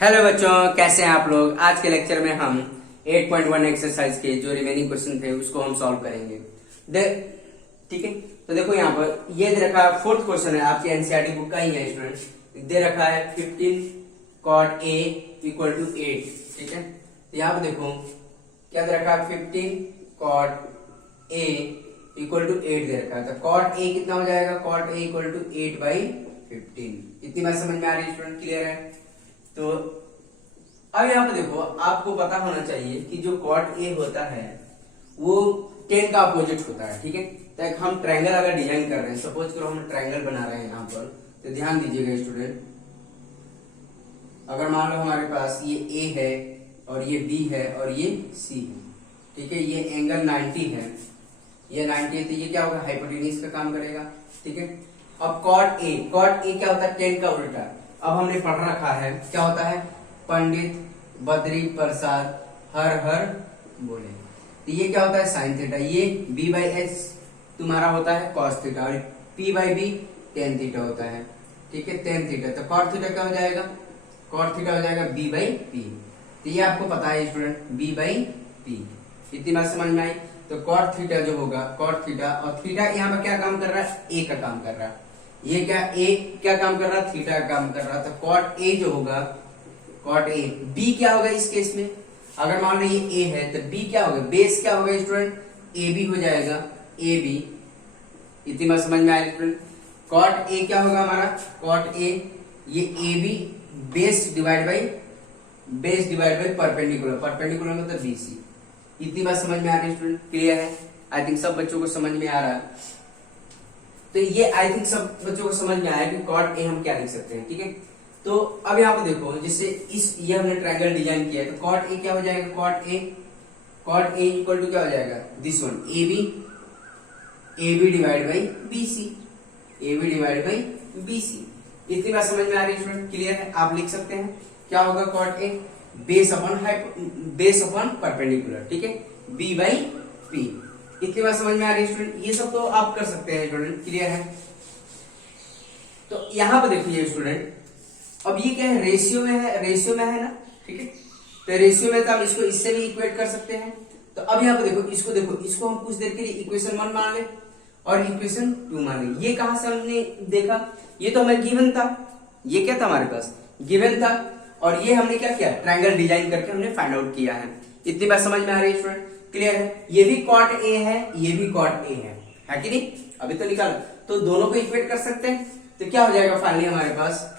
Hello बच्चों, कैसे हैं आप लोग। आज के लेक्चर में हम 8.1 एक्सरसाइज के जो रिमेनिंग क्वेश्चन थे उसको हम सॉल्व करेंगे। ठीक है, तो देखो यहाँ पर ये दे रखा है, फोर्थ क्वेश्चन है आपकी एनसीईआरटी बुक का ही है स्टूडेंट। दे रखा है 15 cot A इक्वल टू 8। ठीक है, तो यहाँ पर देखो क्या दे रखा है, 15 cot A इक्वल टू 8 दे रखा है। तो cot A कितना हो जाएगा, cot A इक्वल टू 8/15। इतनी बात समझ में आ रही है स्टूडेंट, क्लियर है। तो अब यहाँ पे देखो, आपको पता होना चाहिए कि जो cot A होता है वो 10 का अपोजिट होता है। ठीक है, तो एक हम ट्रायंगल अगर डिजाइन कर रहे हैं, सपोज करो हम ट्रायंगल बना रहे हैं यहाँ पर, तो ध्यान दीजिएगा स्टूडेंट। अगर मान लो हमारे पास ये A है और ये B है और ये C है, ठीक है, ये एंगल 90 है, ये 90 है, तो ये क्या होगा, हाइपोटेन्यूज का काम करेगा। ठीक है, अब cot A क्या होता है, 10 का उल्टा। अब हमने पढ़ रखा है क्या होता है, पंडित बद्री प्रसाद हर हर बोले। तो ये क्या होता है, साइन थीटा। ये B/H तुम्हारा होता है cos थीटा और P/B tan थीटा होता है। ठीक है, tan थीटा। तो cot थीटा क्या हो जाएगा, cot थीटा हो जाएगा B/P। तो ये आपको पता है स्टूडेंट, B/P। इतनी बात समझ में आई। तो cot थीटा जो होगा, cot थीटा, और थीटा यहाँ पर क्या काम कर रहा है, A का काम कर रहा है। ये क्या A क्या काम कर रहा है, थीटा का काम कर रहा है। तो cot A जो होगा, cot A, B क्या होगा इस केस में, अगर मान लो ये A है तो B क्या होगा, बेस क्या होगा स्टूडेंट, AB हो जाएगा, AB। इतनी बात समझ में आया स्टूडेंट। cot A क्या होगा हमारा, cot A ये AB base divide by perpendicular, perpendicular मतलब BC। इतनी बात समझ में आ रही है स्टूडेंट, क्लियर है। आई थिंक सब बच्चों को समझ में आ रहा है। तो ये आई थिंक सब बच्चों को समझ में आया कि cot A हम क्या लिख सकते हैं। ठीक है, तो अब यहाँ पे देखो, जैसे ये हमने ट्रायंगल डिजाइन किया है, तो cot A क्या हो जाएगा, cot A इक्वल टू क्या हो जाएगा, this one AB divide by BC। इतनी बात समझ में आ रही है स्टूडेंट, क्लियर है। आप लिख सकते हैं क्या होगा, cot A base upon perpendicular. ठीक है, B/P। इतनी बात समझ में आ रही है स्टूडेंट। ये सब तो आप कर सकते हैं स्टूडेंट, क्लियर है। तो यहाँ पे देखिए स्टूडेंट, अब ये क्या है, रेशियो में है ना। ठीक है, तो रेशियो में तो हम इसको इससे भी इक्वेट कर सकते हैं। तो अब यहाँ पे देखो, इसको हम कुछ देर के लिए इक्वेशन 1 मान ले और इक्वेशन 2 मान ले। ये कहां से हमने देखा, ये तो हमें गिवन था, ये क्या था हमारे पास, गिवन था, और ये हमने क्या किया, ट्रायंगल डिजाइन करके हमने फाइंड आउट किया है। इतनी बात समझ में आ रही है स्टूडेंट, क्लियर है। ये भी cot A है, ये भी cot A है कि नहीं, अभी तो निकाला। तो दोनों को इक्वेट कर सकते हैं, तो क्या हो जाएगा फाइनली हमारे पास,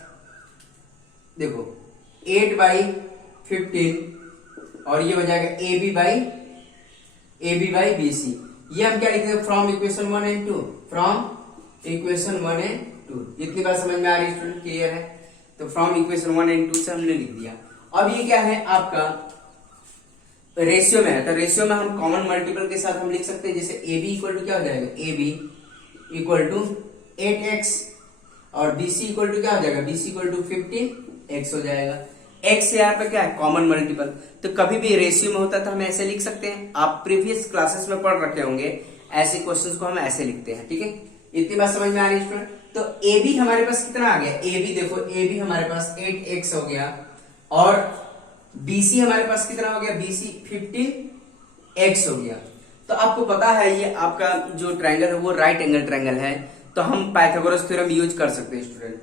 देखो 8/15 और ये हो जाएगा AB/BC। ये हम क्या लिखते हैं, फ्रॉम इक्वेशन 1 एंड 2, इतनी बात समझ में आ रही है स्टूडेंट, क्लियर है। तो फ्रॉम इक्वेशन 1 एंड 2 से हमने लिख दिया। अब ये क्या है आपका, रेशियो में है, तो रेशियो में हम कॉमन मल्टीपल के साथ हम लिख सकते हैं। जैसे AB इक्वल टू क्या हो जाएगा, AB इक्वल टू 8x और BC इक्वल टू क्या हो जाएगा, BC इक्वल टू 15x हो जाएगा। x यहाँ पे क्या है, कॉमन मल्टीपल। तो कभी भी रेशियो में होता है तो हम ऐसे लिख सकते हैं। आप प्रीवियस क्लासेस में पढ़ रखे होंगे, ऐसे क्वेश्चंस को हम ऐसे लिखते हैं। ठीक है, इतनी बात समझ में आ रही है स्टूडेंट। तो AB हमारे पास कितना आ गया, AB देखो, AB हमारे पास 8x हो गया, और BC हमारे पास कितना हो गया, BC 15x हो गया। तो आपको पता है ये आपका जो ट्रायंगल है वो राइट एंगल ट्रायंगल है, तो हम पाइथागोरस थ्योरम यूज कर सकते हैं स्टूडेंट।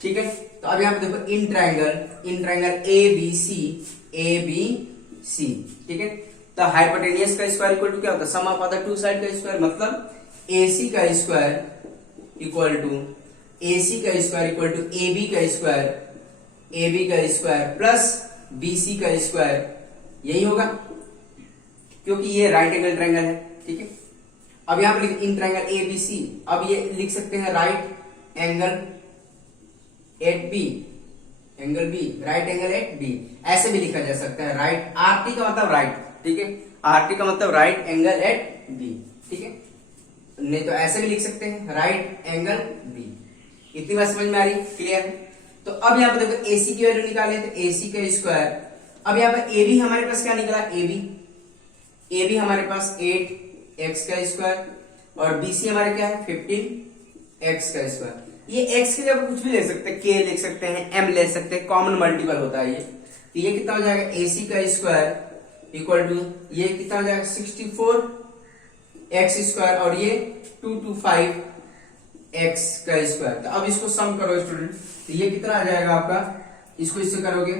ठीक है, तो अब यहाँ पे देखो, इन ट्रायंगल ABC, ठीक है, तो हाइपोटेनियस का स्क्वायर इक्वल टू क्या होता है, सम ऑफ द टू साइड का स्क्वायर, मतलब AC का स्क्वायर इक्वल टू AB का स्क्वायर प्लस BC का स्क्वायर, यही होगा क्योंकि ये राइट एंगल ट्रायंगल है। ठीक है, अब यहां पर इन ट्रायंगल ABC, अब ये लिख सकते हैं right angle at B, right angle at B, ऐसे भी लिखा जा सकता है। राइट RT का मतलब राइट, ठीक है, RT का मतलब राइट एंगल एट B। ठीक है, नहीं तो ऐसे भी लिख सकते हैं, राइट एंगल B। इतनी बात समझ में आ रही, क्लियर है। तो अब यहाँ पे देखो AC की वैल्यू निकाले, तो AC का स्क्वायर, अब यहाँ पे AB हमारे पास क्या निकला, AB हमारे पास 8x का स्क्वायर, और BC हमारे क्या है 15x का स्क्वायर। ये x की जगह कुछ भी ले सकते हैं, k लिख सकते हैं, m ले सकते हैं, कॉमन मल्टीपल होता है ये। तो ये कितना हो जाएगा AC का स्क्वायर इक्वल टू ये कितना हो जाएगा 64x स्क्वायर और ये 225x का स्क्वायर। तो अब इसको सम करो स्टूडेंट, तो ये कितना आ जाएगा आपका, इसको इससे करोगे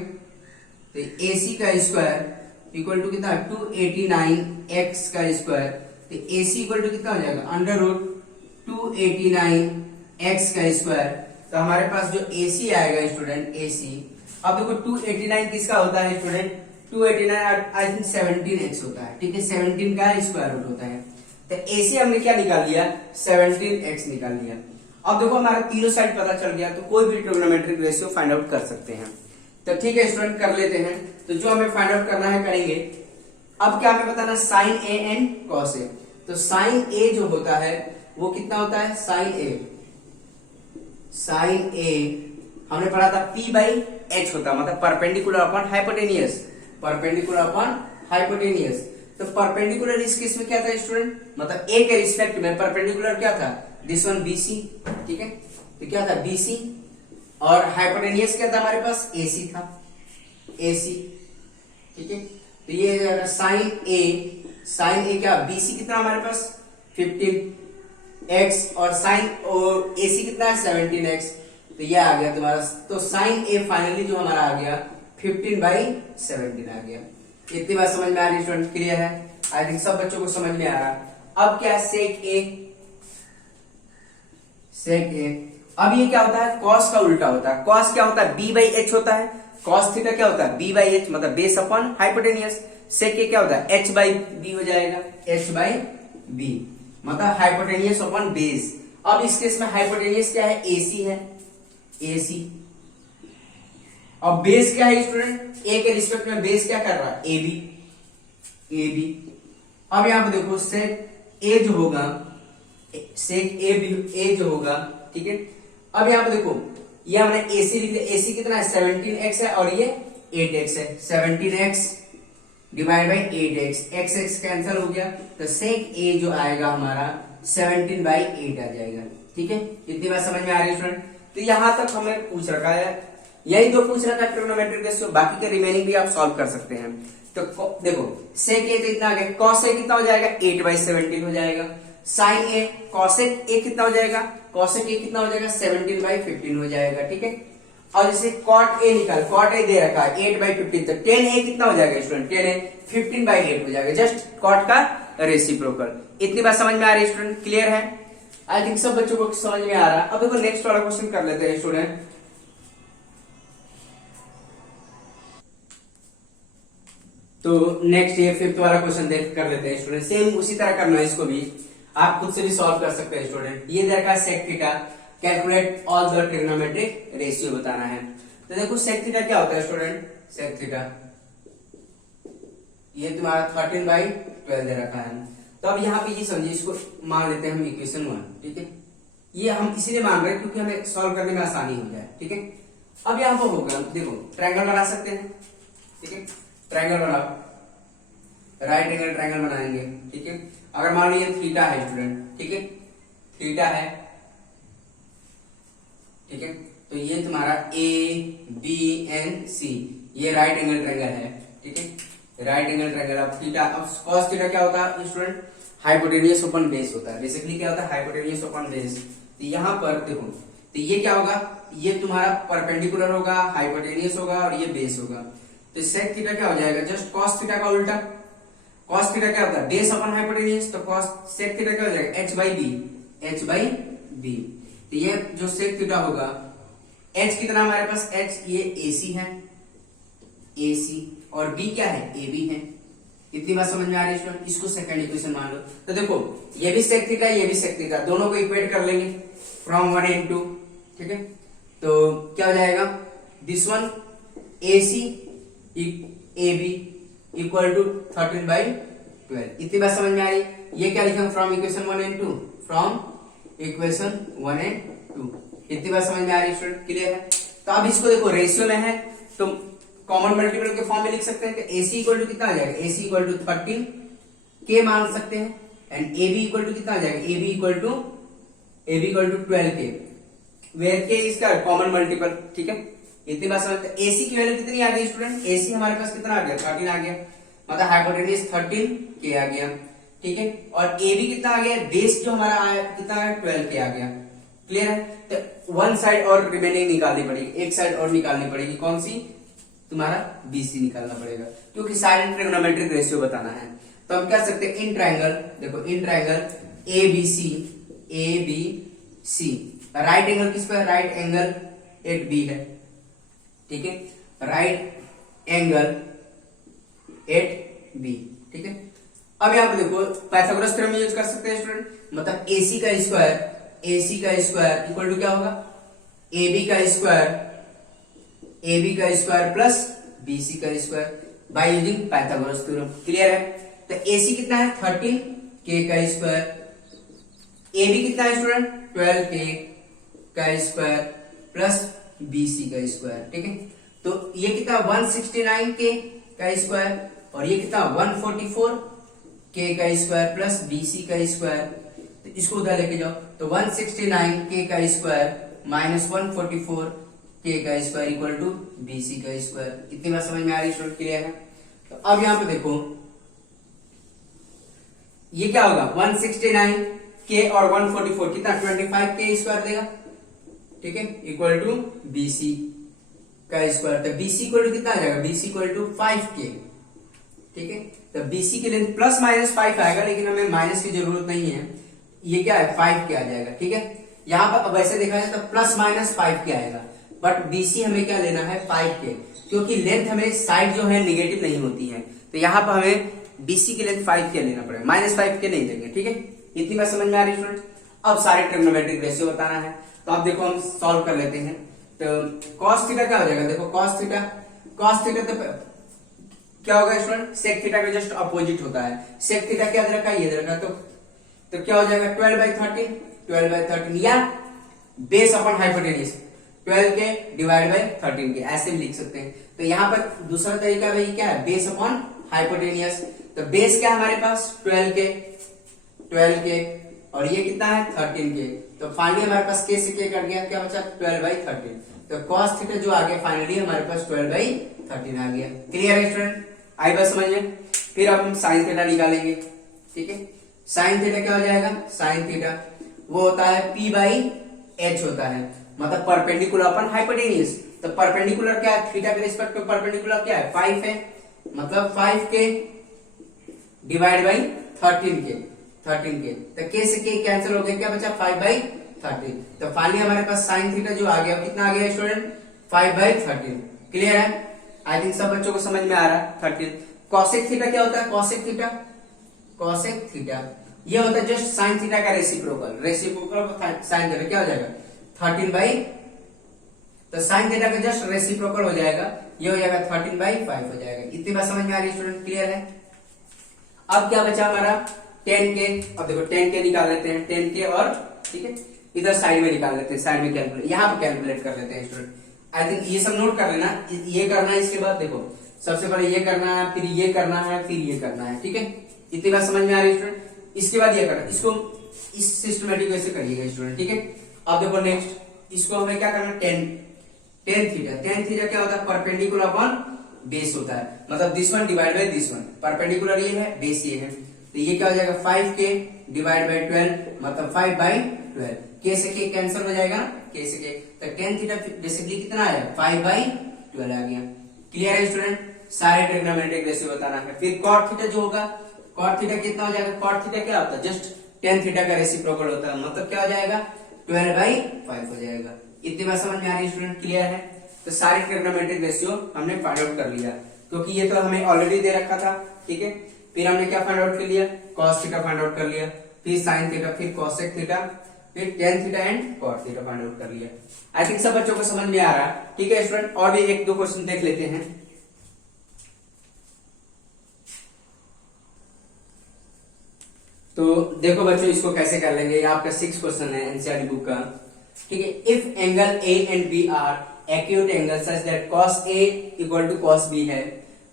तो AC का स्क्वायर इक्वल टू कितना 289x का स्क्वायर। तो AC इक्वल टू कितना हो जाएगा अंडर रूट 289x का स्क्वायर। तो हमारे पास जो AC आएगा स्टूडेंट AC, अब देखो 289 किसका होता है स्टूडेंट, 289 आई थिंक 17x होता है, ठीक है, 17 का स्क्वायर रूट होता है। तो AC हमने क्या निकाल लिया 17x निकाल लिया। अब देखो हमारा तीनों साइड पता चल गया, तो कोई भी ट्रिग्नोमेट्रिक रेशियो फाइंड आउट कर सकते हैं। तो ठीक है स्टूडेंट कर लेते हैं। तो जो हमें फाइंड आउट करना है करेंगे। अब क्या हमें बताना sine A and cos A। तो साइन A जो होता है वो कितना होता है, साइन A हमने पढ़ा था P/H होता है, मतलब perpendicular upon hypotenuse, perpendicular upon hypotenuse. तो परपेंडिकुलर इस केस में क्या था स्टूडेंट, मतलब A के रिस्पेक्ट में परपेंडिकुलर क्या था, दिस वन BC, ठीक है, तो क्या था BC, और हाइपोटेनियस क्या था हमारे पास AC था, AC, ठीक है। तो ये जाएगा साइन A क्या BC कितना हमारे पास 15x और साइन AC कितना है 17x। तो ये आ गया तुम्हारा, तो साइन A फाइनली जो हमारा आ गया 15/17 आ गया। इतनी बात समझ में आ रही है स्टूडेंट, क्लियर है, आई थिंक सब बच्चों को समझ में आ रहा। अब क्या सेक A, अब ये क्या होता है कॉस का उल्टा होता है। कॉस क्या होता है B/H होता है, कॉस थीटा क्या होता है B/H मतलब base upon hypotenuse. Sec A क्या होता है H/B हो जाएगा, H/B मतलब हाइपोटेनियस अपॉन बेस। अब इस केस में हाइपोटेनियस क्या है AC है, AC, और बेस क्या है स्टूडेंट A के रिस्पेक्ट में बेस क्या कर रहा है AB। अब यहां पर देखो सेक A जो होगा, सेक A जो होगा, ठीक है। अब यहां पर देखो ये हमने AC लिख लिया, AC कितना है 17x है और ये 8x है, 17x divide by 8x, x cancel हो गया, तो सेक A जो आएगा हमारा 17/8 आ जाएगा, ठीक है। इतनी बात समझ में आ रही है स्टूडेंट। तो यहां तक हमें पूछ रखा है, यही दो पूछ रखा है ट्रिग्नोमेट्रिक रेशियो, बाकी के रिमेनिंग भी आप सॉल्व कर सकते हैं। तो देखो सेक A तो इतना आ गया, कॉस A कितना हो जाएगा 8/17 हो जाएगा, साइन A कॉसेक A कितना हो जाएगा, कॉसेक A कितना हो जाएगा 17/15 हो जाएगा, ठीक है। और जैसे कॉट A निकाल, कॉट A दे रखा है 8/15, तो tan A कितना हो जाएगा स्टूडेंट, tan A 15/8 हो जाएगा, जस्ट कॉट का रेसिप्रोकल। इतनी बात समझ में आ रही है स्टूडेंट, क्लियर है, आई थिंक सब बच्चों को समझ में आ रहा है। अब देखो नेक्स्ट वाला क्वेश्चन कर लेते हैं स्टूडेंट। तो नेक्स्ट ये फिफ्थ वाला क्वेश्चन देख कर लेते हैं स्टूडेंट, सेम उसी तरह करना है, इसको भी आप खुद से भी सॉल्व कर सकते हैं स्टूडेंट। ये दे रखा है sec theta, calculate all the trigonometric ratio बताना है। तो देखो सेक थीटा क्या होता है स्टूडेंट, सेक थीटा ये तुम्हारा 13/12 दे रखा है। तो अब यहाँ पे ये समझिए, इसको मान लेते हैं हम इक्वेशन 1, ठीक है। ये हम इसलिए मान रहे हैं क्योंकि हमें सॉल्व करने में आसानी हो जाए, ठीक है। अब यहाँ पर होगा, देखो ट्रायंगल बना सकते हैं, ठीक है, ट्रायंगल बनाओ, राइट एंगल ट्रायंगल बनाएंगे, ठीक है। अगर मान लीजिए थीटा है स्टूडेंट, ठीक है, थीटा है, ठीक है, तो ये तुम्हारा ABNC ये राइट एंगल ट्रायंगल है, ठीक है, राइट एंगल ट्रायंगल। अब थीटा, अब कॉस थीटा क्या होता है स्टूडेंट, हाइपोटेनियस अपॉन बेस होता है, बेसिकली क्या होता है हाइपोटेनियस अपॉन बेस। तो यहाँ पर देखो, तो ये क्या होगा, ये तुम्हारा परपेंडिकुलर होगा, हाइपोटेनियस होगा और ये बेस होगा। तो सेक थीटा क्या हो जाएगा, जस्ट कॉस थीटा का उल्टा। कॉस थीटा क्या होता है बेस अपॉन हाइपोटेनियस, तो कॉस सेक थीटा क्या हो जाएगा H/B। तो ये जो सेक थीटा होगा, H कितना हमारे पास, H ये AC है, AC, और B क्या है AB है। इतनी बात समझ में आ रही है, इसको सेकंड इक्वेशन मान लो। तो देखो ये भी सेक थीटा, ये भी सेक थीटा, दोनों को इक्वेट कर लेंगे फ्रॉम 1 and 2, ठीक है। तो क्या हो जाएगा, this one AC AB equal to 13/12। इतनी बात समझ में आ रही है। ये क्या लिखा from equation 1 and 2, from equation 1 and 2। इतनी बात समझ में आ रही है स्टूडेंट, क्लियर है। तो अब इसको देखो रेशियो में है तो कॉमन मल्टीपल के फॉर्म में लिख सकते हैं। AC इक्वल टू कितना आ जाएगा, AC इक्वल टू 13 के मान सकते हैं, एंड AB इक्वल टू कितना आ जाएगा, AB इक्वल टू 12 के, वेयर के इसका कॉमन मल्टीपल, ठीक है। इतनी बात समझते। एसी की वैल्यू कितनी आ गई स्टूडेंट, एसी हमारे पास कितना आ गया 13 आ गया, मतलब हाइपोटेन्यूज 13 के आ गया, ठीक है। और ए बी कितना आ गया, बेस जो हमारा आया कितना है 12 के आ गया, क्लियर है। तो वन साइड और रिमेनिंग निकालनी पड़ेगी, एक साइड और निकालनी पड़ेगी, कौन सी, तुम्हारा बीसी निकालना पड़ेगा, क्योंकि साइड एंड ट्रिग्नोमेट्रिक रेशियो बताना है। तो हम कह सकते हैं इन ट्रायंगल, देखो in triangle A B C, right angle किस पर, राइट एंगल एट बी है, ठीक है, राइट एंगल एट बी, ठीक है। अब यहाँ पे देखो पाइथागोरस थ्योरम यूज कर सकते हैं स्टूडेंट, मतलब AC का स्क्वायर इक्वल टू क्या होगा, AB का स्क्वायर प्लस BC का square by using Pythagoras theorem, clear है। तो AC कितना है 13 K का स्क्वायर, AB कितना है स्टूडेंट 12 K का स्क्वायर प्लस BC का स्क्वायर, ठीक है। तो ये कितना 169 K का स्क्वायर, और ये कितना 144 K का स्क्वायर प्लस BC का स्क्वायर, तो इसको उधर लेके जाओ, तो 169 K का स्क्वायर माइनस 144 K का स्क्वायर इक्वल टू BC का स्क्वायर। इतनी बात समझ में आ रही है स्टूडेंट, क्लियर है। तो अब यहाँ पे देखो ये क्या होगा 169 K और 144 कितना 25 K स्क्वायर देगा, ठीक है, इक्वल टू BC का स्क्वायर। तो BC इक्वल टू कितना आ जाएगा, BC इक्वल टू 5K, ठीक है। तो BC के लेंथ प्लस माइनस 5 आएगा, लेकिन हमें माइनस की जरूरत नहीं है, ये क्या है 5 के आ जाएगा, ठीक है। यहाँ पर अब ऐसे देखा जाए तो प्लस माइनस 5 के आएगा, बट BC हमें क्या लेना है 5 के, क्योंकि लेंथ हमें साइड जो है निगेटिव नहीं होती है, तो यहाँ पर हमें BC की लेंथ 5 के लेना पड़ेगा, माइनस 5 के नहीं देंगे, ठीक है। इतनी बात समझ में आ रही है स्टूडेंट। अब सारे ट्रिग्नोमेट्रिक रेशियो बताना है, तो अब देखो हम सॉल्व कर लेते हैं। तो cos थीटा क्या हो जाएगा, देखो cos थीटा तो क्या होगा स्टूडेंट, सेक थीटा का जस्ट अपोजिट होता है। सेक थीटा क्या दे रखा है, ये दे रखा है, तो क्या हो जाएगा 12/13 या बेस अपॉन हाइपोटेन्यूज 12 के डिवाइड बाय 13 के, ऐसे भी लिख सकते हैं। तो यहाँ पर दूसरा तरीका भाई क्या है, बेस अपॉन हाइपोटेन्यूज। तो बेस क्या है हमारे पास 12 के और ये कितना है 13 के, तो फाइनली हमारे पास के से के कट गया, क्या बचा 12/13। तो cos थीटा जो आ गया फाइनली हमारे पास 12/13 आ गया, क्लियर है स्टूडेंट, आई बात समझ में। फिर अब हम साइन थीटा निकालेंगे, ठीक है। साइन थीटा क्या हो जाएगा, साइन थीटा वो होता है P/H होता है, मतलब परपेंडिकुलर अपन हाइपोटेन्यूज। तो परपेंडिकुलर क्या है, थीटा के रिस्पेक्ट में परपेंडिकुलर क्या है 5 है, मतलब 5 के डिवाइड बाई 13 के, तो के से के कैंसिल हो गया, क्या बचा 5/13। तो फाइनली हमारे पास साइन थीटा जो आ गया कितना आ गया स्टूडेंट 5/13, क्लियर है। आई थिंक सब बच्चों को समझ में आ रहा है। 13 कॉसेक थीटा क्या होता है, कॉसेक थीटा ये होता है जस्ट साइन थीटा का रेसिप्रोकल साइन थीटा क्या हो जाएगा 13 तो साइन थीटा का जस्ट रेसिप्रोकल हो जाएगा, ये हो जाएगा 13/5 हो जाएगा। इतनी बात समझ में आ रही है स्टूडेंट, क्लियर है। अब क्या बचा हमारा 10K, अब देखो 10K निकाल लेते हैं, 10K और ठीक है इधर साइड में निकाल लेते हैं, साइड में कैलकुलेट, यहाँ पे कैलकुलेट कर लेते हैं स्टूडेंट। आई थिंक ये सब नोट कर लेना, ये करना है, इसके बाद देखो सबसे पहले ये करना है, फिर ये करना है, फिर ये करना है, ठीक है। इतनी बात समझ में आ रही है स्टूडेंट। इसके बाद ये करना, इसको इस सिस्टमेटिक वे से करिएगा स्टूडेंट, ठीक है। अब देखो नेक्स्ट इसको हमें क्या करना, टेन थीटा क्या होता है परपेंडिकुलर अपॉन बेस होता है, मतलब this one divide by this one, perpendicular ये है, बेस ये है, तो ये क्या हो जाएगा 5K डिवाइड बाय 12, मतलब 5/12। के से के कैंसिल हो जाएगा ना, के से के, तो टेन थीटा बेसिकली कितना आया 5/12 आ गया, क्लियर है स्टूडेंट। सारे ट्रिग्नोमेट्रिक रेशियो बताना है। फिर कॉट थीटा जो होगा, कॉट थीटा कितना हो जाएगा, कॉट थीटा क्या होता है जस्ट टेन थीटा का रेसिप्रोकल होता है, मतलब क्या हो जाएगा 12/5 हो जाएगा। इतनी बात समझ में आ रही है स्टूडेंट, क्लियर है। तो सारे ट्रिग्नोमेट्रिक रेशियो हमने फाइंड आउट कर लिया, क्योंकि ये तो हमें ऑलरेडी दे रखा था, ठीक है। फिर हमने क्या फाइंड आउट कर लिया, कॉस थीटा फाइंड आउट कर लिया, फिर साइन थीटा, फिर कॉसेक थीटा, फिर tan theta and cot theta find out कर लिया। आई थिंक सब बच्चों को समझ में आ रहा है, ठीक है स्टूडेंट। और भी एक दो क्वेश्चन देख लेते हैं। तो देखो बच्चों इसको कैसे कर लेंगे, ये आपका 6 क्वेश्चन है एनसीईआरटी बुक का, ठीक है। If angle A and B are acute angle such that cos A equal to cos B है,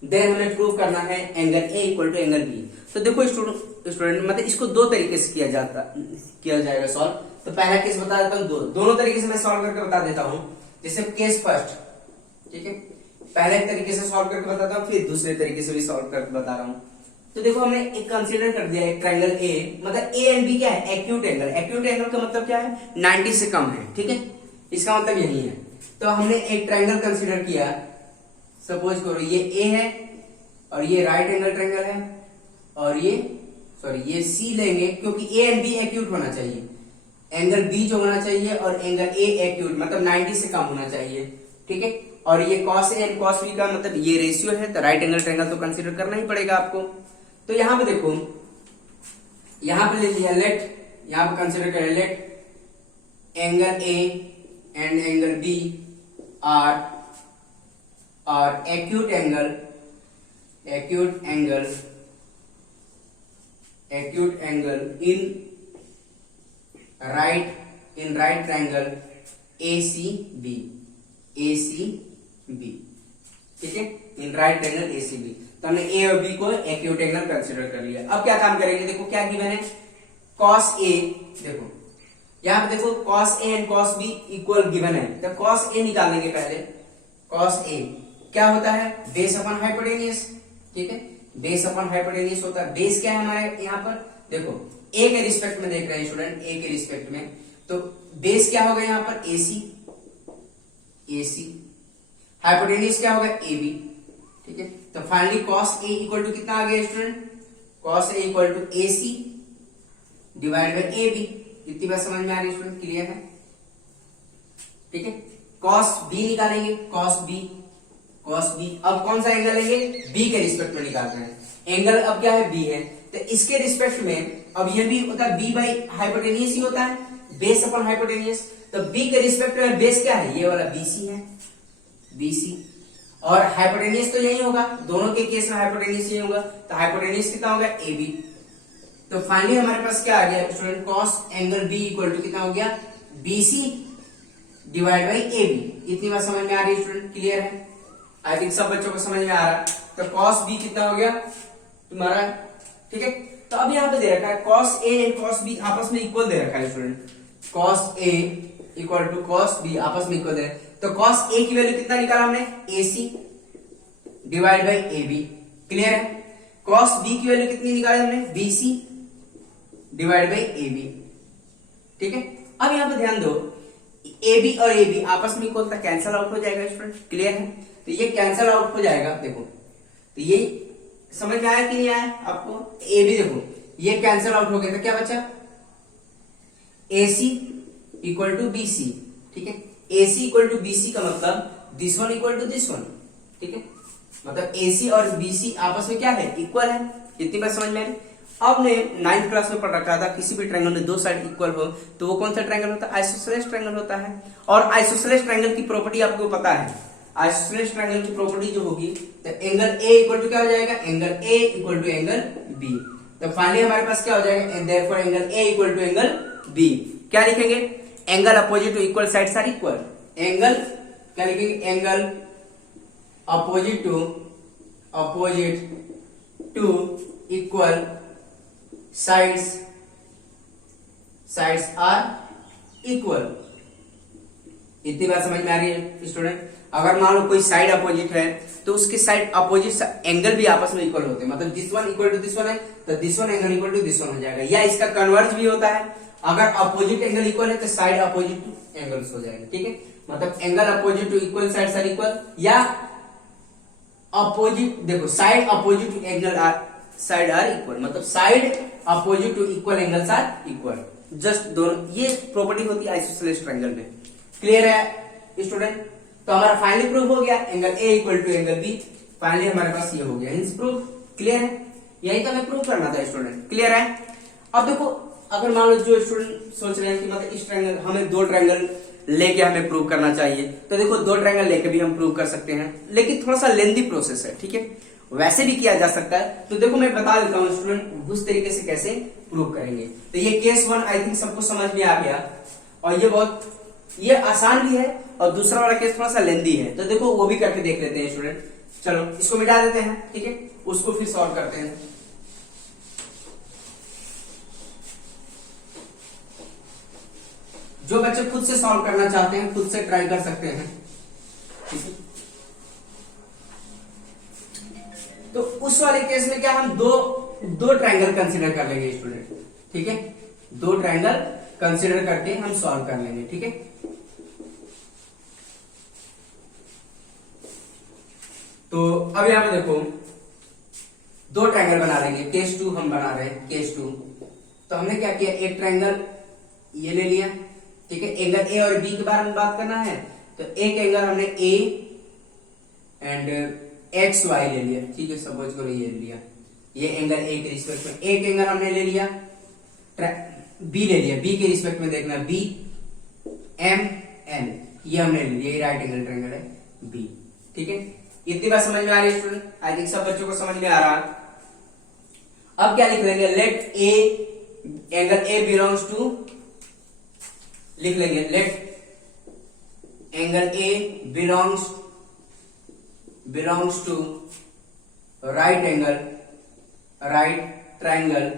देन हमें प्रूव करना है angle A equal to angle B। तो देखो स्टूडेंट मतलब इसको दो तरीके से किया जाएगा सॉल्व। तो पहला केस बता देता हूँ, दोनों तरीके से मैं सॉल्व करके बता देता हूँ। जैसे केस फर्स्ट, ठीक है, पहले तरीके से सॉल्व करके बताता हूँ, फिर दूसरे तरीके से भी सॉल्व करके बता रहा हूँ। तो देखो हमने एक कंसीडर कर दिया एक ट्रायंगल ए, मतलब ए एंड बी क्या है, एक्यूट एंगल। एक्यूट एंगल का मतलब क्या है, 90 से कम है, ठीक है, इसका मतलब यही है। तो हमने एक ट्रायंगल कंसीडर किया, सपोज करो ये ए है और ये राइट एंगल ट्रायंगल है, और ये सी लेंगे क्योंकि ए एंड बी एक्यूट होना चाहिए, एंगल बी जो होना चाहिए और एंगल ए एक्यूट मतलब 90 से कम होना चाहिए, ठीक है। और ये cos A and cos B का मतलब ये रेशियो है, तो राइट एंगल ट्रायंगल तो कंसीडर करना ही पड़ेगा आपको। तो यहां पे देखो, यहां पे ले लिया लेट, यहां पे कंसीडर करें let angle A and angle B are acute angle in right triangle ACB, ठीक है, इन राइट ट्रायंगल ACB। तो हमने ए और बी को एक्यूट एंगल कंसीडर कर लिया। अब क्या काम करेंगे, देखो क्या गिवन है, cos A, देखो यहां पे देखो cos A एंड cos B इक्वल गिवन है, तो cos A निकालेंगे पहले। cos A क्या होता है, बेस अपॉन हाइपोटेनियस, ठीक है, बेस अपॉन हाइपोटेनियस होता है। बेस क्या है हमारे यहाँ पर, देखो ए के रिस्पेक्ट में देख रहे हैं स्टूडेंट, ए के रिस्पेक्ट में, तो बेस क्या होगा यहाँ पर AC, हाइपोटेनियस क्या होगा AB, ठीक है। तो finally cos A equal to कितना आ गया student, cos A equal to AC divide by AB। इतनी बात समझ में आ रही है स्टूडेंट, क्लियर है, ठीक है। cos B निकालेंगे, cos B। अब कौन सा एंगल लेंगे, B के रिस्पेक्ट में निकालते हैं, एंगल अब क्या है B है, तो इसके रिस्पेक्ट में अब ये भी होता है B बाई हाइपोटेनियस ही होता है, बेस अपॉन हाइपोटेनियस। तो B के रिस्पेक्ट में बेस क्या है, ये वाला BC है, BC, और हाइपोटेनियस तो यही होगा, दोनों के केस में हाइपोटेनियस यही होगा, तो हाइपोटेनियस कितना होगा AB। तो फाइनली हमारे पास क्या आ गया student, cos angle B equal to कितना हो गया, BC डिवाइड बाई AB। इतनी बात समझ में आ रही है स्टूडेंट, क्लियर है, आई थिंक सब बच्चों को समझ में आ रहा है। तो cos B कितना हो गया तुम्हारा, ठीक है। तो अब यहाँ पे दे रखा है cos A एंड cos B आपस में इक्वल दे रखा है student, cos A equal to cos B आपस में इक्वल दे रखा है। तो cos A की वैल्यू कितना निकाला हमने, AC divide by AB, clear है। cos B की वैल्यू कितनी निकाली हमने, BC डिवाइड बाई AB, ठीक है। अब यहाँ पे ध्यान दो, AB और AB आपस में इक्वल था, कैंसल आउट हो जाएगा स्टूडेंट, क्लियर है। तो ये कैंसल आउट हो जाएगा, देखो तो ये समझ में आया कि नहीं आया आपको, AB देखो ये कैंसल आउट हो गया, तो क्या बचा, AC इक्वल टू BC, ठीक है। AC इक्वल टू BC का मतलब this one equal to this one, ठीक है, मतलब AC और BC आपस में क्या है, इक्वल है। इतनी बात समझ में आई। अब ने 9th क्लास में पढ़ रखा था, किसी भी ट्रायंगल में दो साइड इक्वल हो तो वो कौन सा ट्रायंगल होता है, आइसोसेलेस ट्रायंगल होता है। और आइसोसेलेस ट्रायंगल की प्रॉपर्टी आपको पता है, आइसोसेलेस ट्रायंगल की प्रॉपर्टी जो होगी, तो एंगल A इक्वल टू क्या हो जाएगा, angle A equal to angle B। तो फाइनली हमारे पास क्या हो जाएगा, therefore angle A equal to angle B। क्या लिखेंगे, angle opposite to equal sides are equal, angle क्या लिखेंगे, angle opposite to equal sides are equal. इतनी बात समझ में आ रही है स्टूडेंट। अगर मान लो कोई साइड अपोजिट है तो उसके साइड अपोजिट एंगल भी आपस में इक्वल होते हैं, मतलब this one equal to this one है तो this one angle equal to this one हो जाएगा, या इसका कन्वर्ज भी होता है, अगर अपोजिट एंगल इक्वल है तो साइड अपोजिट टू एंगल्स हो जाएंगे, ठीक है। मतलब angle opposite to equal sides are equal, या अपोजिट, देखो side opposite to angle are side are equal, मतलब side opposite to equal angles are equal, just दोनों, ये प्रॉपर्टी होती है आइसोसेलेस ट्रायंगल में। क्लियर है स्टूडेंट। तो हमारा फाइनली प्रूफ हो गया angle A equal to angle B, finally हमारे पास ये हो गया हिंस प्रूफ। क्लियर है, यही तो हमें प्रूफ करना था स्टूडेंट, क्लियर है। अब देखो अगर मान लो जो स्टूडेंट सोच रहे हैं कि मतलब इस ट्रायंगल, हमें दो ट्रायंगल लेके हमें प्रूव करना चाहिए, तो देखो दो ट्रायंगल लेके भी हम प्रूव कर सकते हैं, लेकिन थोड़ा सा लेंथी प्रोसेस है, ठीक है, वैसे भी किया जा सकता है। तो देखो मैं बता देता हूँ स्टूडेंट उस तरीके से कैसे प्रूव करेंगे। तो ये केस वन आई थिंक सबको समझ में आ गया, और ये आसान भी है, और दूसरा वाला केस थोड़ा सा लेंथी है, तो देखो वो भी करके देख लेते हैं स्टूडेंट। चलो इसको मिटा देते हैं, ठीक है, उसको फिर सॉल्व करते हैं। जो बच्चे खुद से सॉल्व करना चाहते हैं खुद से ट्राई कर सकते हैं, ठीक है। तो उस वाले केस में क्या हम दो ट्रायंगल कंसीडर कर लेंगे स्टूडेंट, ठीक है, दो ट्रायंगल कंसीडर करके हम सॉल्व कर लेंगे, ठीक है। तो अब यहां पे देखो दो ट्रायंगल बना लेंगे, केस 2 हम बना रहे हैं, केस 2। तो हमने क्या किया, एक ट्रायंगल ये ले लिया, ठीक है, एंगल ए और बी के बारे में बात करना है, तो एक एंगल हमने ए एंड एक्स वाई ले लिया, ठीक है, सपोज करो ये लिया, ये एंगल ए के रिस्पेक्ट में। एक एंगल हमने ले लिया बी ले लिया, बी के रिस्पेक्ट में देखना बी एम एन, ये हमने ले लिया, ये राइट एंगल ट्रायंगल है बी, ठीक है। इतनी बात समझ में आ रही है स्टूडेंट? आई थिंक सब बच्चों को समझ में आ रहा है। अब क्या लिख लेंगे, let A angle A belongs to, लिख लेंगे let angle A belongs to right triangle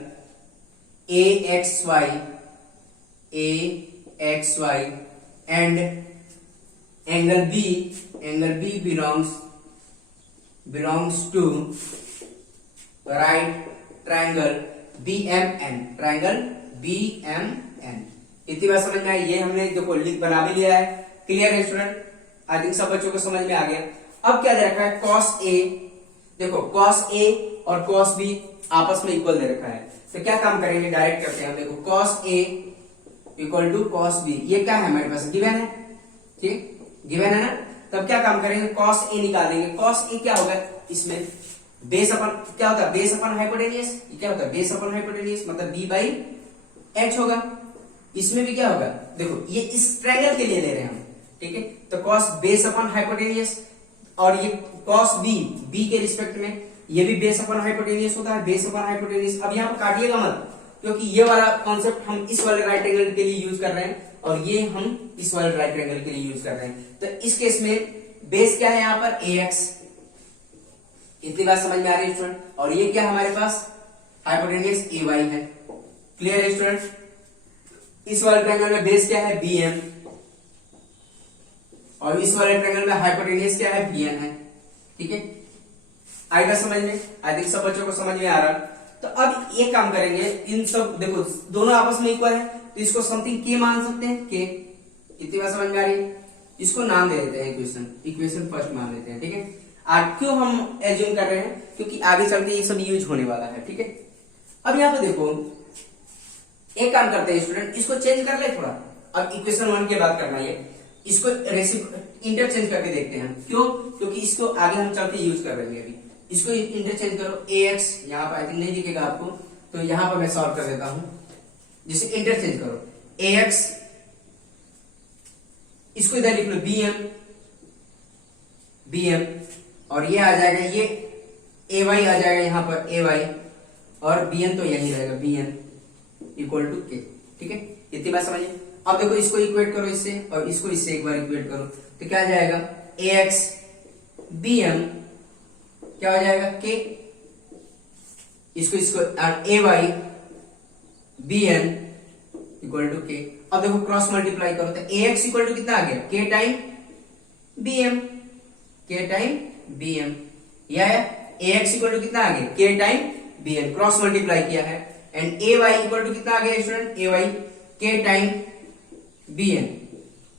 A X Y and angle B belongs to right triangle B M N. इतनी बात समझ में आई? ये हमने देखो लिख बना भी लिया है, क्लियर है स्टूडेंट? आई थिंक सब बच्चों को समझ में आ गया। अब क्या दे रखा है, कॉस ए, देखो कॉस ए और कॉस बी आपस में इक्वल दे रखा है, तो क्या काम करेंगे, डायरेक्ट करते हैं। देखो cos A equal to cos B, ये क्या है हमारे पास, गिवन है, ठीक, गिवन है ना। तब क्या काम करेंगे, कॉस ए निकाल देंगे। कॉस ए क्या होगा, इसमें बेस अपन क्या होता है, बेस अपन हाइपोटेनियस, क्या होता है बेस अपन हाइपोटेनियस, मतलब बी बाई एच होगा। इसमें भी क्या होगा, देखो ये इस ट्रायंगल के लिए ले रहे हैं हम, ठीक है, तो कॉस बेस अपन हाइपोटेनियस, और ये कॉस बी के रिस्पेक्ट में ये भी बेस अपन हाइपोटेनियस होता है, बेस अपन हाइपोटेनियस। अब यहाँ पर काटिएगा मत, क्योंकि ये वाला कॉन्सेप्ट हम इस वाले राइट एंगल के लिए यूज कर रहे हैं और ये हम इस वाले राइट एंगल के लिए यूज कर रहे हैं। तो इस केस में बेस क्या है यहाँ पर, ए एक्स। इतनी बात समझ में आ रही है स्टूडेंट? और ये क्या हमारे पास हाइपोटेनियस ए वाई है, क्लियर है स्टूडेंट? इस वाले ट्रायंगल में बेस क्या है, बी एम, और इस वाले ट्रायंगल में हाइपोटेनियस क्या है, बी एन है, ठीक है। आएगा समझ में? आई थिंक सब बच्चों को समझ में आ रहा। तो अब ये काम करेंगे, इन सब देखो दोनों आपस में इक्वल है, तो इसको समथिंग के मान सकते हैं, के। इतनी बात समझ में आ रही है? इसको नाम दे देते हैं इक्वेशन फर्स्ट मान लेते हैं, ठीक है। आज क्यों हम एज्यूम कर रहे हैं, क्योंकि आगे चलते ये सब यूज होने वाला है, ठीक है। अब यहाँ पे देखो एक काम करते हैं स्टूडेंट, इसको चेंज कर ले थोड़ा। अब इक्वेशन 1 की बात करना है, इसको इंटरचेंज करके देखते हैं। क्यों? क्योंकि इसको आगे हम चल के यूज कर रहे हैं। अभी इसको इंटरचेंज करो, ए एक्स यहाँ पर आई थिंक नहीं दिखेगा आपको, तो यहाँ पर मैं सॉल्व कर देता हूं। जिसे इंटरचेंज करो, ए एक्स, इसको इधर लिख लो बी एम, और ये आ जाएगा, ये ए वाई आ जाएगा यहाँ पर, ए वाई, और बी एन तो यही रहेगा, बी एन इक्वल टू के, ठीक है। इतनी बात समझिए। अब देखो इसको इक्वेट करो इससे, और इसको इससे एक बार इक्वेट करो, तो क्या आ जाएगा, ए एक्स बी एम क्या हो जाएगा, के, इसको A Y B N equal to K. अब देखो क्रॉस मल्टीप्लाई करो, तो ए एक्स इक्वल टू कितना आ गया, K time B M, K time B M, या ए एक्स इक्वल टू कितना आ गया, K time B N, cross multiply किया है। And A Y equal to कितना आ गया student, A Y K time B N,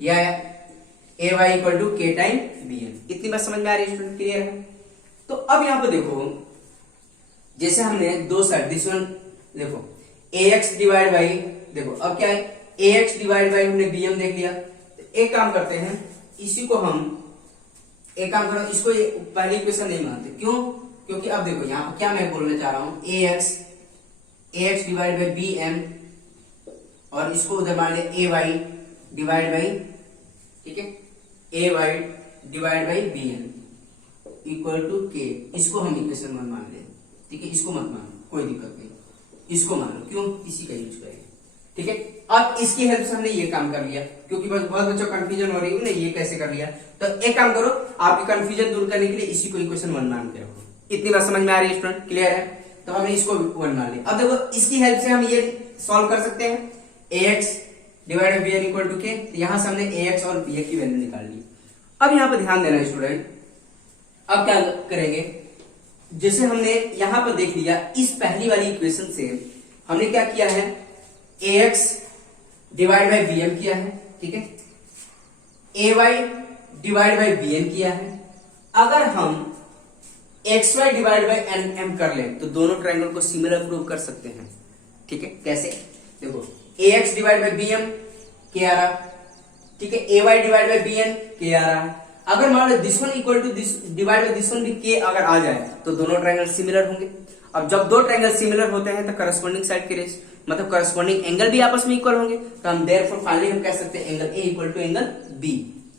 या A Y equal to K time B N. इतनी बात समझ में आ रही है स्टूडेंट? क्लियर है? तो अब यहां पर देखो, जैसे हमने दो साइड, दिस वन देखो ए एक्स डिवाइड बाई, देखो अब क्या है, ए एक्स डिवाइड बाई हमने बी एम देख लिया। तो एक काम करते हैं, इसी को हम एक काम करो, इसको पहली इक्वेशन नहीं मानते। क्यों? क्योंकि अब देखो यहाँ पर क्या मैं बोलना चाह रहा हूं, A X divide by B M, और इसको उधर मान लिया ए वाई डिवाइड बाई, ठीक है, A Y divide by B N equal to K. इसको हम इक्वेशन 1 मान ले, ठीक है। इसको मत मानो, कोई दिक्कत नहीं, इसको मान लो। क्यों? इसी का यूज करेंगे, ठीक है। अब इसकी हेल्प से हमने ये काम कर लिया, क्योंकि बस बहुत बच्चों कंफ्यूजन हो रही है ना, ये कैसे कर लिया। तो एक काम करो, आपकी कंफ्यूजन दूर करने के लिए इसी को इक्वेशन 1 मान के रखो। इतनी बात समझ में आ रही है स्टूडेंट? क्लियर है? तो हमने इसको 1 मान लिया। अब देखो इसकी हेल्प से हम ये सॉल्व कर सकते हैं, A X divide by B N equal to K. यहां से हमने ए एक्स और बी की वैल्यू निकाल ली। अब यहां पर ध्यान देना स्टूडेंट, अब क्या करेंगे, जैसे हमने यहां पर देख लिया, इस पहली वाली इक्वेशन से हमने क्या किया है, ax डिवाइड बाई bm किया है, ठीक है, ay डिवाइड बाई bn किया है। अगर हम xy डिवाइड बाई nm कर लें तो दोनों ट्रायंगल को सिमिलर प्रूव कर सकते हैं, ठीक है। कैसे, देखो ax डिवाइड बाई bm के आ रहा, ठीक है, ay डिवाइड बाई bn के आ रहा। अगर मान लो this one equal to this divide by this one भी के अगर आ जाए तो दोनों ट्रायंगल सिमिलर होंगे। अब जब दो ट्रायंगल सिमिलर होते हैं तो करस्पॉन्डिंग साइड के रेस मतलब करस्पॉन्डिंग एंगल भी आपस में इक्वल होंगे, तो हम देयरफॉर फाइनली हम कह सकते हैं angle A equal to angle B.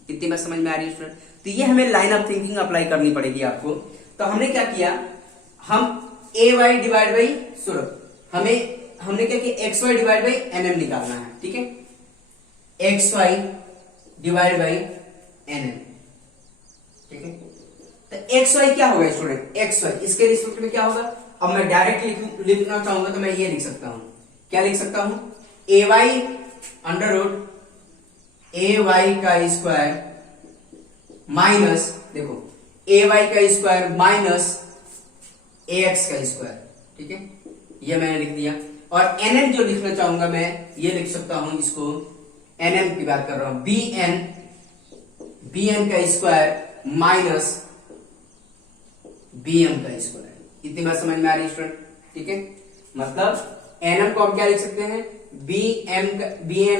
इतनी बात समझ में आ रही है स्टूडेंट? तो ये हमें लाइन ऑफ थिंकिंग अप्लाई करनी पड़ेगी आपको। तो हमने क्या किया, हम ए वाई डिवाइड बाई हमने क्या किया, X Y divide by N M निकालना है, ठीक है, X Y divide by N M, ठीक है। तो एक्स वाई क्या होगा स्टूडेंट, एक्स वाई इसके रिस्पेक्ट में क्या होगा। अब मैं डायरेक्ट लिखना चाहूंगा तो मैं ये लिख सकता हूं, क्या लिख सकता हूं, ए वाई अंडर रूट ए वाई का स्क्वायर माइनस, देखो ए वाई का स्क्वायर माइनस ए एक्स का स्क्वायर, ठीक है, ये मैंने लिख दिया। और एन एम जो लिखना चाहूंगा मैं ये लिख सकता हूं, इसको एन एम की बात कर रहा हूं, बी एन का स्क्वायर माइनस बी एम का स्क्वायर। इतनी बात समझ में आ रही है स्टूडेंट, ठीक है। मतलब एन एम को हम क्या लिख सकते हैं, बी एम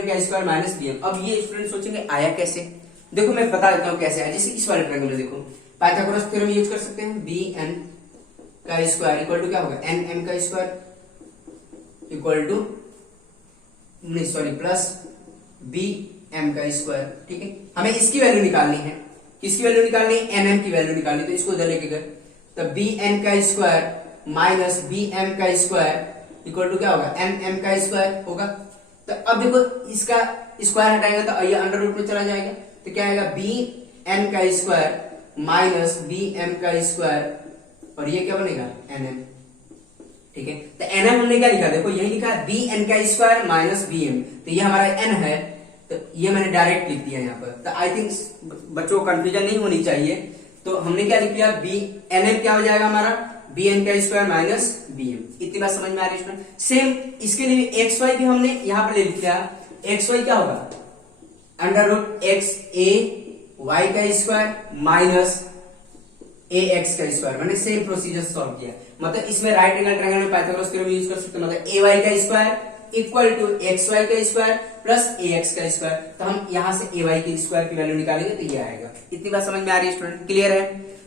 का स्क्वायर माइनस बी एम। अब ये स्टूडेंट सोचेंगे आया कैसे, देखो मैं बता देता हूं कैसे आया। जैसे इस वाले ट्रायंगल में देखो पाइथागोरस थ्योरम यूज कर सकते हैं, बी एन का स्क्वायर इक्वल टू क्या होगा, एन एम का square equal to plus B M का स्क्वायर, ठीक है। हमें इसकी वैल्यू निकालनी है, किसकी वैल्यू निकालनी है, एन एम की वैल्यू निकालनी है। तो इसको इधर लेके गए तो बी एन का स्क्वायर माइनस बी एम का स्क्वायर इक्वल टू क्या होगा, एन एम का स्क्वायर होगा। तो अब देखो इसका स्क्वायर हटाएंगे तो ये अंडर रूट में चला जाएगा, तो क्या आएगा, बी एन का स्क्वायर माइनस बी एम का स्क्वायर और ये क्या बनेगा, एन एम, ठीक है। तो एन एम हमने क्या लिखा, देखो यही लिखा है बी एन का स्क्वायर माइनस बी एम, तो ये हमारा एन है, तो ये मैंने डायरेक्ट लिख दिया यहाँ पर। तो आई थिंक बच्चों को कंफ्यूजन नहीं होनी चाहिए। तो हमने क्या लिख दिया, बी एन एम क्या हो जाएगा हमारा, बी एन का स्क्वायर माइनस बी एम। इतनी बात समझ में आ रही है। सेम इसके लिए एक्स वाई भी हमने यहाँ पर ले लिखा, एक्स वाई क्या होगा, under root X A Y का स्क्वायर माइनस ए एक्स का स्क्वायर। मैंने सेम प्रोसीजर सॉल्व किया। मतलब इसमें राइट एंगल ट्रायंगल में पाइथागोरस थ्योरम यूज कर सकते हैं। मतलब ए वाई का square equal to X Y का स्क्वायर प्लस ए एक्स का स्क्वायर। तो हम यहां से ए वाई के स्क्वायर की वैल्यू निकालेंगे तो ये आएगा। इतनी बात समझ में आ रही है स्टूडेंट, क्लियर है?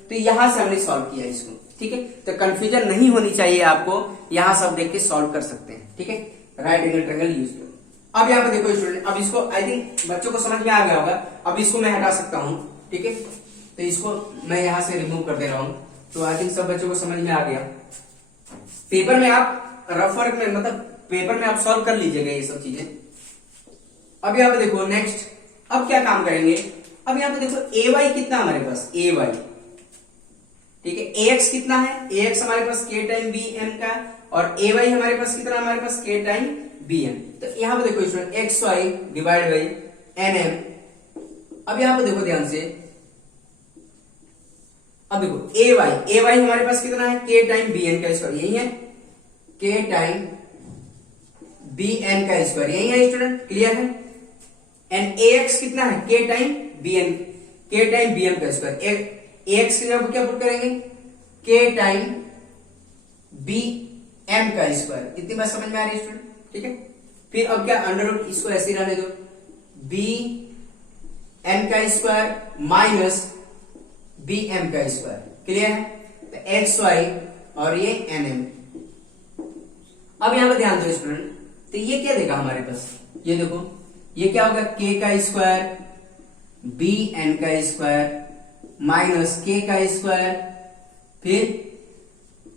तो यहां से हमने सॉल्व किया इसको, ठीक है। तो कंफ्यूजन नहीं होनी चाहिए आपको, यहां सब देख के सॉल्व कर सकते हैं, ठीक है, राइट एंगल ट्रायंगल यूज कर। अब यहाँ पे देखो स्टूडेंट, अब इसको आई थिंक बच्चों को समझ में आ गया होगा। अब इसको मैं हटा सकता हूं, ठीक है, तो इसको मैं यहां से रिमूव कर दे रहा हूं। तो आई थिंक सब बच्चों को समझ में आ गया। पेपर में आप रफ वर्क में मतलब पेपर में आप सॉल्व कर लीजिएगा ये सब चीजें। अब यहाँ पे देखो नेक्स्ट, अब क्या काम करेंगे। अब यहाँ पे देखो ए वाई कितना हमारे पास, ए वाई, ठीक है, ए एक्स कितना है, ए एक्स हमारे पास के टाइम बी एम का, और ए वाई हमारे पास कितना, हमारे पास के टाइम बी एम। तो यहाँ पे देखो student X Y divide by N M. अब यहाँ पे देखो ध्यान से, अब देखो ए वाई हमारे पास कितना है, के टाइम बी एन का स्क्वायर, यही है, के टाइम बी एन का स्क्वायर, यही है स्टूडेंट, क्लियर है। एंड ए एक्स कितना है, के टाइम बी एन का स्क्वायर। ए एक्स की जगह क्या पुट करेंगे, के टाइम बी एम का स्क्वायर। इतनी बात समझ में आ रही है स्टूडेंट, ठीक है। फिर अब क्या, अंडर रूट इसको ऐसे ही रहने दो, बी एन का स्क्वायर माइनस बी एम का स्क्वायर, क्लियर है। तो एक्स वाई और ये एन एम। अब यहां पर ध्यान दो स्टूडेंट, तो ये क्या देगा हमारे पास, ये देखो ये क्या होगा, के का स्क्वायर बी एन का स्क्वायर माइनस के का स्क्वायर फिर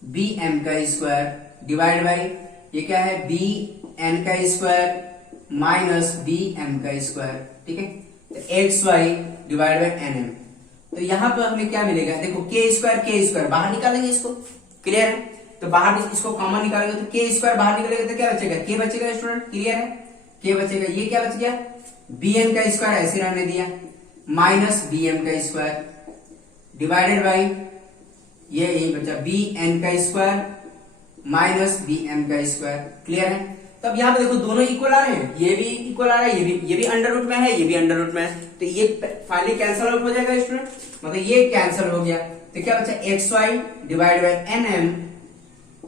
बी एम का स्क्वायर डिवाइड बाई ये क्या है, बी एन का स्क्वायर माइनस बी एम का स्क्वायर, ठीक है। तो X Y divide by N M. तो यहां पर हमें क्या मिलेगा, देखो के स्क्वायर बाहर निकालेंगे इसको, क्लियर है। तो बाहर इसको कॉमन निकालेंगे तो के स्क्वायर बाहर निकलेगा तो क्या बचेगा, के बचेगा स्टूडेंट, क्लियर है, के बचेगा। ये क्या बच गया, बी एन का स्क्वायर ऐसे रहने दिया माइनस बी एम का स्क्वायर डिवाइडेड बाई ये यही बचा बी एन का स्क्वायर माइनस बी एम का स्क्वायर। क्लियर है? तब यहाँ पे देखो दोनों इक्वल आ रहे हैं, ये भी इक्वल आ रहा है, ये भी अंडर रूट में है, ये भी अंडर रूट में है, तो ये फाइनली कैंसल आउट हो जाएगा स्टूडेंट, मतलब ये कैंसल हो गया। तो क्या बचा X Y divide by N M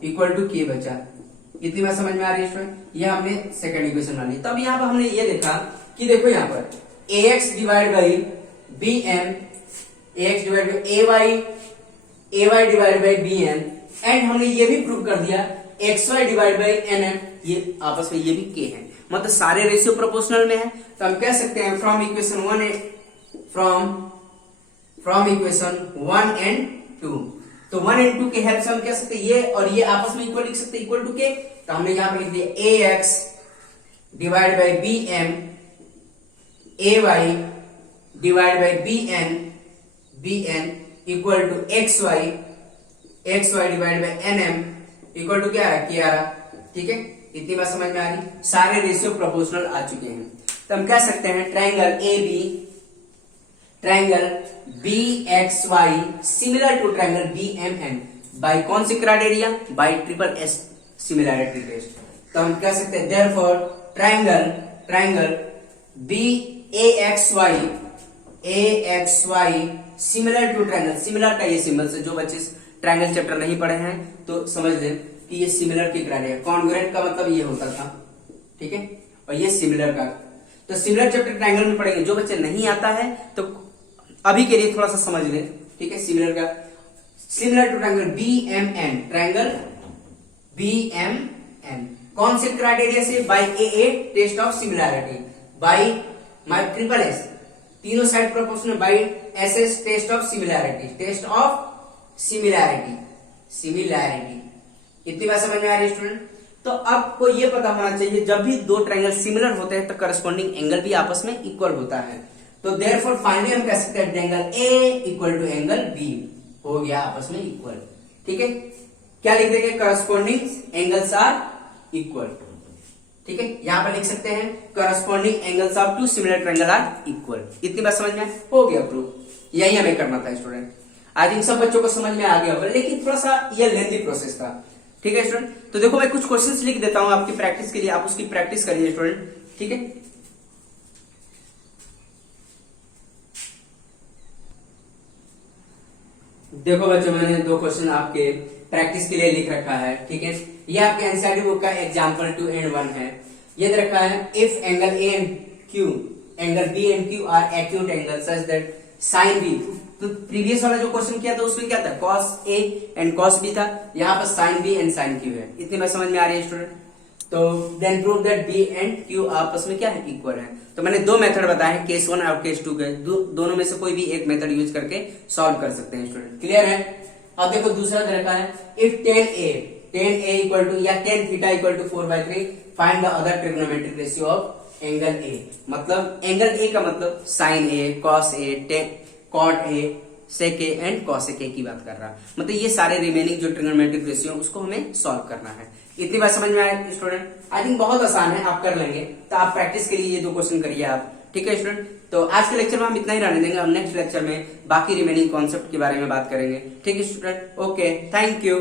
equal to K बचा। इतनी बात समझ में आ रही है स्टूडेंट? ये हमने सेकंड इक्वेशन बना ली। तब यहाँ पर हमने ये देखा कि देखो यहाँ पर A X divide by B M, A X divide by A Y divide by B M, and हमने ये भी प्रूव कर दिया X Y divide by N M, ये आपस में ये भी के है, मतलब सारे रेशियो प्रोपोर्शनल में है। तो हम कह सकते हैं फ्रॉम इक्वेशन 1 एंड 2, तो 1 एंड 2 के हेल्प से हम कह सकते हैं ये और ये आपस में इक्वल लिख सकते हैं, इक्वल टू के। तो हमने यहां पर लिख दिया A X divide by B M, A Y divide by B N equal to X Y divide by N M equal to क्या है, के आ रहा। ठीक है, इतनी बात समझ में आ रही? सारे रेशियो प्रोपोर्शनल आ चुके हैं। तो हम कह सकते हैं triangle B X Y similar to triangle B M N by कौन सी criteria, by triple S similarity test. तो हम कह सकते हैं therefore triangle B A X Y similar to triangle, similar का ये सिंबल से, जो बच्चे ट्रायंगल चैप्टर नहीं पढ़े हैं तो समझ लें कि ये सिमिलर की क्राइटेरिया, कॉन्ग्रुएंट का मतलब ये होता था। ठीक है, और ये सिमिलर का, तो सिमिलर चैप्टर ट्रायंगल में पढ़ेंगे। जो बच्चे नहीं आता है तो अभी के लिए थोड़ा सा समझ लें। ठीक है, similar to triangle B M N, triangle B M N कौन से क्राइटेरिया से, by a test of similarity, by my triple S तीनों side proportional, by S S test of similarity. इतनी बात समझ में आ रही है स्टूडेंट? तो आपको ये पता होना चाहिए जब भी दो ट्रायंगल सिमिलर होते हैं तो करस्पॉन्डिंग एंगल भी आपस में इक्वल होता है। तो देयरफॉर फाइनली हम कह सकते हैं angle A equal to angle B हो गया आपस में इक्वल। ठीक है, क्या लिख देंगे, करस्पॉन्डिंग एंगल्स आर इक्वल। ठीक है, यहां पर लिख सकते हैं corresponding angles of two similar triangle are equal. इतनी बात समझ में हो गया प्रूफ, यही हमें करना था स्टूडेंट। आई थिंक सब बच्चों को समझ में आ गया होगा, लेकिन थोड़ा सा ये लेंथी प्रोसेस था। ठीक है स्टूडेंट, तो देखो मैं कुछ क्वेश्चंस लिख देता हूं आपकी प्रैक्टिस के लिए, आप उसकी प्रैक्टिस करिए स्टूडेंट। ठीक है, देखो बच्चों मैंने दो क्वेश्चन आपके प्रैक्टिस के लिए लिख रखा है। ठीक है, ये आपके एनसीईआरटी बुक का एग्जांपल 2 and 1 है। ये दे रखा है if angle A and Q, angle B and Q are acute angle such that sine B, तो प्रीवियस वाला जो क्वेश्चन किया था उसमें क्या था, cos A एंड cos B था, यहाँ पर sin B and sin Q है। इतनी बात समझ में आ रही है स्टूडेंट? तो then prove that B and Q आपस में क्या है, इक्वल है। तो मैंने दो मेथड बताए हैं, केस 1 और केस 2 के, दोनों में से कोई भी एक मेथड यूज करके सॉल्व कर सकते हैं स्टूडेंट। क्लियर है? अब देखो दूसरा तरीका है if tan A equal to या tan theta equal to 4/3 find the other trigonometric ratio of angle A। मतलब एंगल A का मतलब sin A, cos A, cot A, sec A एंड cos A की बात कर रहा है। मतलब ये सारे रिमेनिंग जो ट्रिग्नोमेट्रिक रेशियो उसको हमें सॉल्व करना है। इतनी बात समझ में आया स्टूडेंट? आई थिंक बहुत आसान है, आप कर लेंगे। तो आप प्रैक्टिस के लिए ये दो क्वेश्चन करिए आप। ठीक है स्टूडेंट, तो आज के लेक्चर में हम इतना ही रहने देंगे। हम नेक्स्ट लेक्चर में बाकी रिमेनिंग कॉन्सेप्ट के बारे में बात करेंगे। ठीक है स्टूडेंट, ओके, थैंक यू।